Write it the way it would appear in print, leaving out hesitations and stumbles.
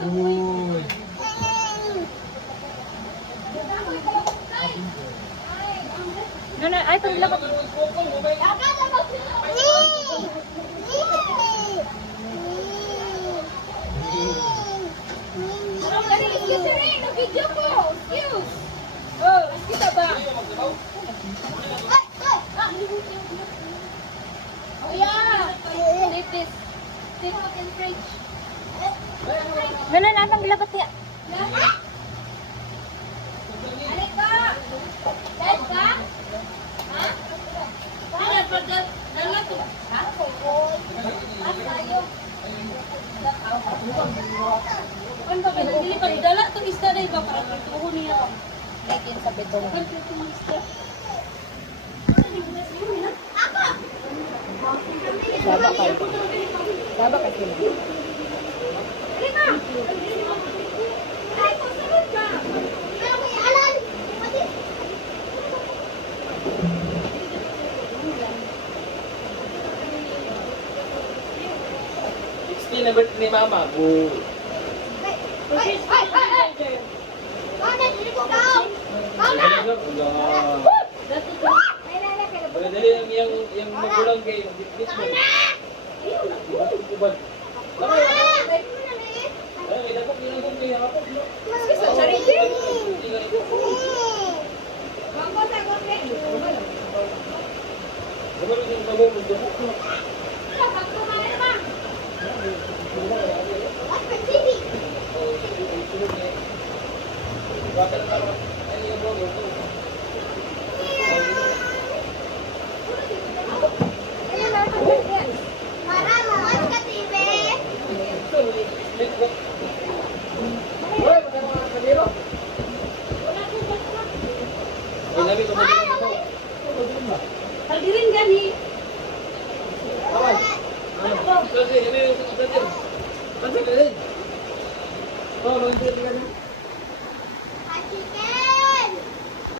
Uy. Ay, pero lapat. Video ko! Excuse! Oh, kita ba? Oh, yeah! Leave this. Leave it in fridge. Nanan, anong labat ya? Alik ka! Dahil ka? Ha? Dahil pa dala to. Ha? Ano ba ba? Dili pa dala to isda na iba para tuho niya. Lekin sa betong. Baba kayo. Baba kayo. Lima! Ay, kusunod ka! Alan! Explain na birthday ni Mama. Boo. Ay! Kanan, dito ko daw! Kanan! Dali yung magulang kayo. Dikit mo. Ubad. Ay, dapat ginagong kayo ako. Sa sarili! Bangko sa gote! Dapat yung nabubog doon. Taldirin gani. Awan. Kasi ini yung sa kadir. Kasi kadir. Oh, nanti